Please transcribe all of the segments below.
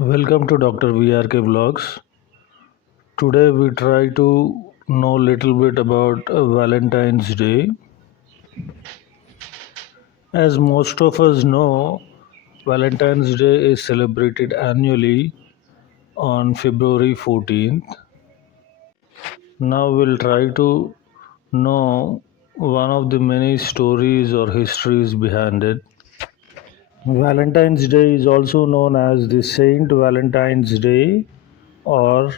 Welcome to Dr. VRK Vlogs. Today we try to know little bit about Valentine's Day. As most of us know, Valentine's Day is celebrated annually on February 14th. Now we'll try to know one of the many stories or histories behind it. Valentine's Day is also known as the Saint Valentine's Day or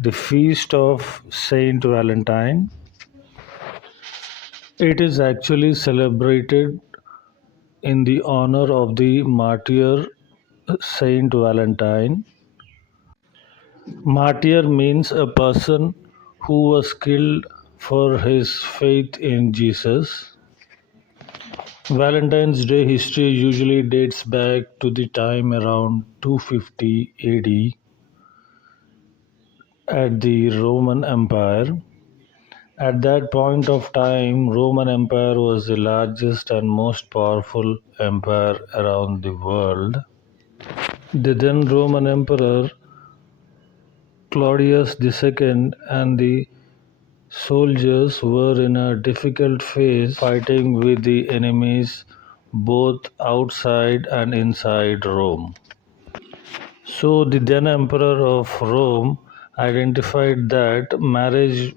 the Feast of Saint Valentine. It is actually celebrated in the honor of the martyr Saint Valentine. Martyr means a person who was killed for his faith in Jesus. Valentine's Day history usually dates back to the time around 250 AD at the Roman Empire. At that point of time, Roman Empire was the largest and most powerful empire around the world. The then Roman Emperor Claudius II and the soldiers were in a difficult phase fighting with the enemies both outside and inside Rome. So the then Emperor of Rome identified that marriage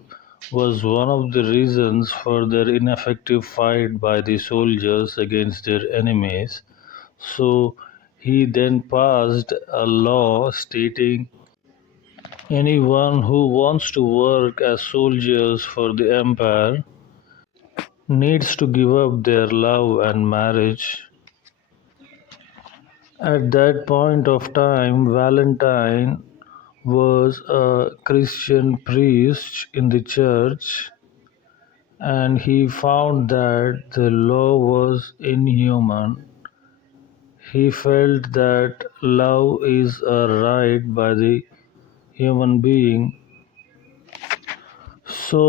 was one of the reasons for their ineffective fight by the soldiers against their enemies. So he then passed a law stating anyone who wants to work as soldiers for the empire needs to give up their love and marriage. At that point of time, Valentine was a Christian priest in the church, and he found that the law was inhuman. He felt that love is a right by the human being. So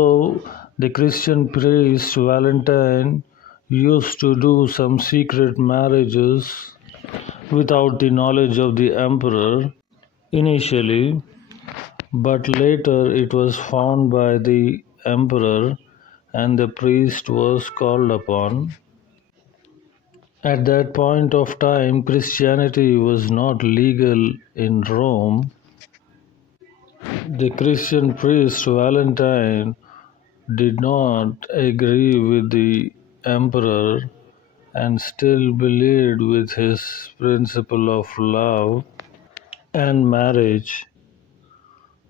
the Christian priest Valentine used to do some secret marriages without the knowledge of the emperor initially, but later it was found by the emperor and the priest was called upon. At that point of time, Christianity was not legal in Rome. The Christian priest Valentine did not agree with the emperor and still believed with his principle of love and marriage,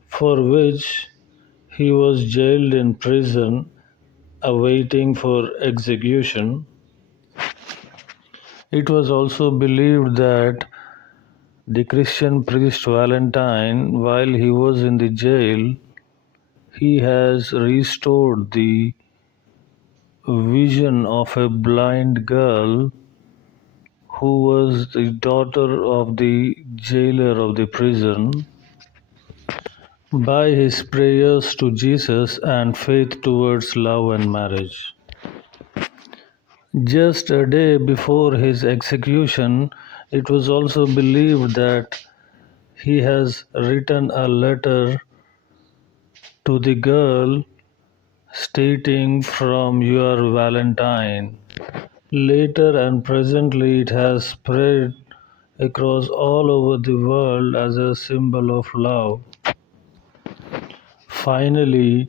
for which he was jailed in prison awaiting for execution. It was also believed that the Christian priest Valentine, while he was in the jail, he has restored the vision of a blind girl who was the daughter of the jailer of the prison by his prayers to Jesus and faith towards love and marriage. Just a day before his execution, it was also believed that he has written a letter to the girl stating from your Valentine. Later and presently, it has spread across all over the world as a symbol of love. Finally,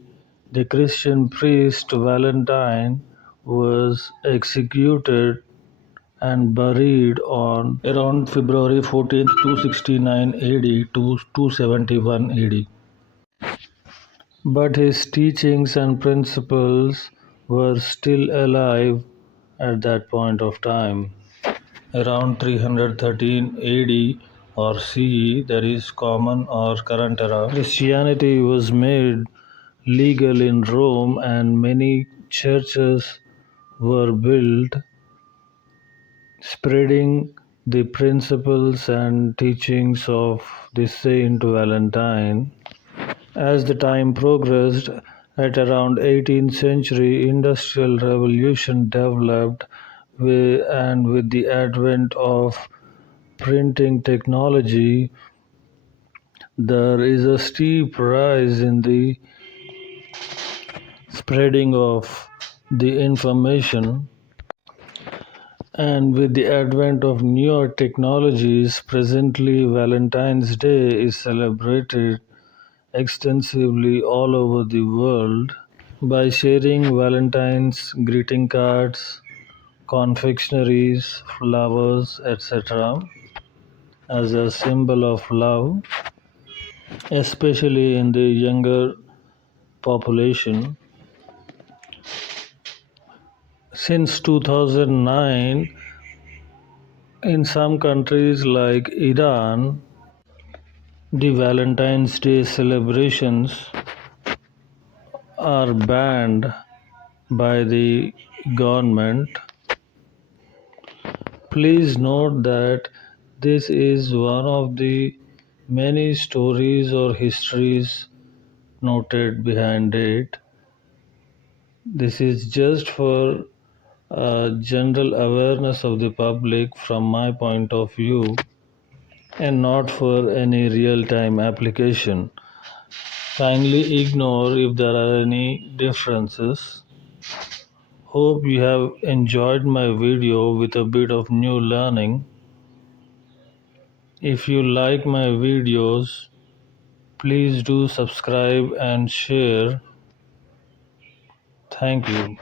the Christian priest Valentine was executed and buried on around February 14th, 269 AD to 271 AD. But his teachings and principles were still alive at that point of time. Around 313 AD or CE, that is common or current era, Christianity was made legal in Rome and many churches were built spreading the principles and teachings of the Saint Valentine. As the time progressed, at around 18th century, industrial revolution developed and with the advent of printing technology, there is a steep rise in the spreading of the information. And with the advent of newer technologies, presently Valentine's Day is celebrated extensively all over the world by sharing Valentine's greeting cards, confectionaries, flowers, etc., as a symbol of love, especially in the younger population. Since 2009, in some countries like Iran, the Valentine's Day celebrations are banned by the government. Please note that this is one of the many stories or histories noted behind it. This is just for general awareness of the public from my point of view and not for any real time application. Kindly ignore if there are any differences. Hope you have enjoyed my video with a bit of new learning. If you like my videos, please do subscribe and share. Thank you.